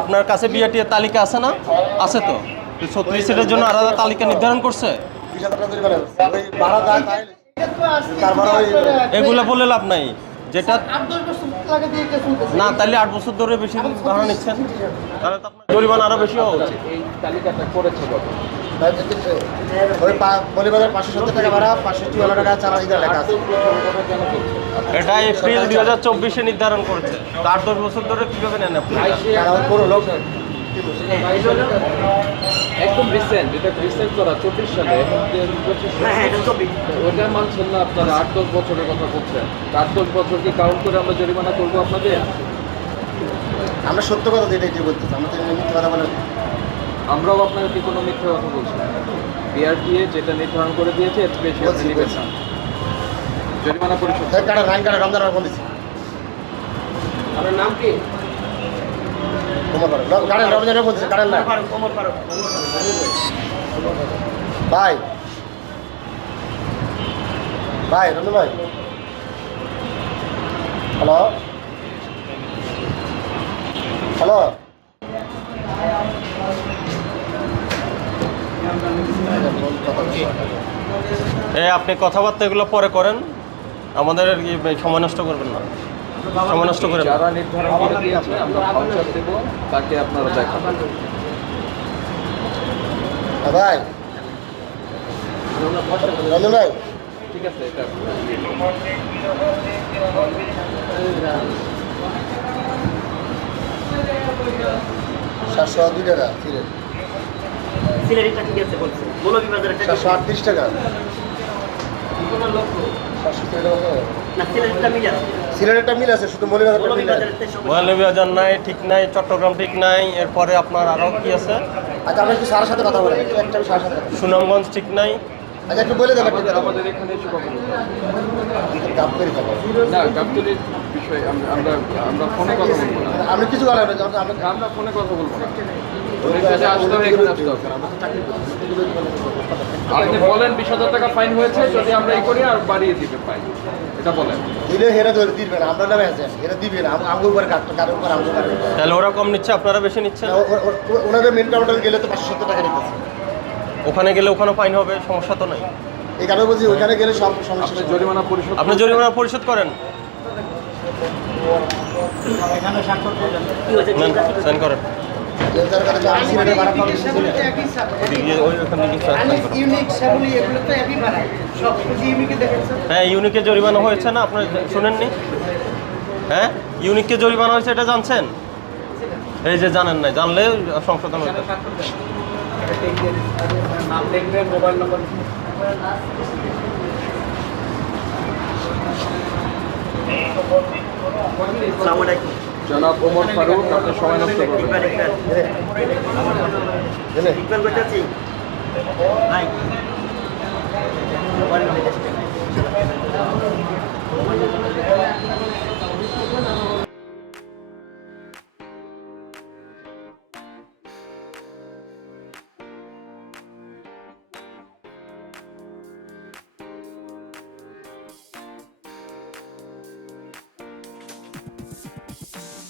আপনার কাছে বিআরটির তালিকা আছে না? আছে তো। 36 সিটের জন্য আলাদা তালিকা নির্ধারণ করছে। এগুলো বলে লাভ নাই। যেটা না, তাহলে 8 বছর ধরে বেশি ভাড়া নিচ্ছেন, তাহলে তো আপনার জরিমানা আরো বেশি হওয়া উচিত। এই তালিকাটা করেছে কত? ওই বলিবাজার 570 টাকা ভাড়া, 554 টাকা চালা দিতে লেখা আছে। এটা এপ্রিল 2024-এ নির্ধারণ করেছে। 8-10 বছর ধরে কিভাবে নেন আপনি? কারণ পুরো লোক একদম রিসেন্ট, এটা রিসেন্ট করা 24 সালে, ওটা মানছেন না আপনারা। 8-10 বছরের কথা বলছেন। 8-10 বছরকে কাউন্ট করে আমরা জরিমানা করবো আপনাদের? আমরা সত্য কথা যেটাই যে বলতেছি, আমাদের মিথ্যে কথা বলে আমরাও আপনাকে কি কোনো মিথ্যে কথা বলছি না। বিআরটিএ যেটা নির্ধারণ করে দিয়েছে এর বেশি আপনি নেবেন না। জরিমানা পরিশোধ কাটা রান কাটা রমজান আর বলেছি। আপনার নাম কি? কোমর পারো কারেন রমজানের বলতেছি, কারেন না ভাই ভাই রমজান ভাই। হ্যালো হ্যালো আপনি কথাবার্তা এগুলো পরে করেন, আমাদের সময় নষ্ট করবেন না, সময় নষ্ট করেন না। যারা নির্ধারণ করে দিয়েছে আমরা ভাউচার দেব, তাকে আপনারা দেখাবেন। ভাই রমজান ভাই ঠিক আছে, এটা 702 টাকা সিলেট, সিলেরিটা ঠিক আছে বলছে, মৌলভীবাজার 738 টাকা, 700 টাকা। না, সিলেরিটা মিল আছে। সিলেটেরটা মিল আছে, শুধু মৌলভীবাজারটা মিল আছে। মৌলভীবাজার নাই, ঠিক নাই, চট্টগ্রাম ঠিক নাই, এরপরে আপনার আরও কি আছে? আচ্ছা আপনি একটু স্যারের সাথে কথা বলেন, একটা আমি স্যারের সাথে কথা বলি। সুনামগঞ্জ ঠিক নাই। আচ্ছা একটু বলে দেন একটু কথা বলেন। আমাদের এখানে এসে কথা বলতে হবে। গাপ করে খাবো। না, গাবতলির বিষয়ে আমরা ফোনে কথা বলবো না। আপনি কিছু করেন না, যখন আপনি আমরা ফোনে কথা বলবো না। আসতে হবে, এখানে আসতে হবে। আপনি বলেন 20,000 টাকা ফাইন হয়েছে, যদি আমরা এই করি আর বাড়িয়ে দিবে ফাইন, এটা বলেন। দিলে হেরা ধরে দিবেন, আমরা নামে আছেন হেরা দিবেন, আমার উপরে কারোর উপর আমার উপরে। তাহলে ওরা কম নিচ্ছে, আপনারা বেশি নিচ্ছেন। ওনাদের মেন কাউন্টারে গেলে তো 570 টাকা নিতেছে। ওখানে গেলে ওখানে ফাইন হবে, সমস্যা তো নাই। এই কারণে বলছি ওইখানে গেলে সব সমস্যা। আপনি জরিমানা পরিশোধ আপনি জরিমানা পরিশোধ করেন, নেন, সাইন করেন। জেলদার কাছে আমি সিলেটের ভাড়া পাবো। ওখানে গিয়ে sign করেন। ইউনিক সেগুলি এগুলো তো একই ভাড়া সব কিছু ইউনিকে দেখেছেন। হ্যাঁ, ইউনিকে জরিমানা হয়েছে না, আপনি শুনেননি? হ্যাঁ, ইউনিককে জরিমানা হয়েছে, এটা জানছেন? এই যে জানেন না, জানলে সংশোধন হতো। নাম লিখবেন, মোবাইল নম্বর। আসসালামু আলাইকুম। জনাব ওমর ফারুক, আপনি সময় নষ্ট করবেন না। ইকবাল কোথায় আছি? ভাই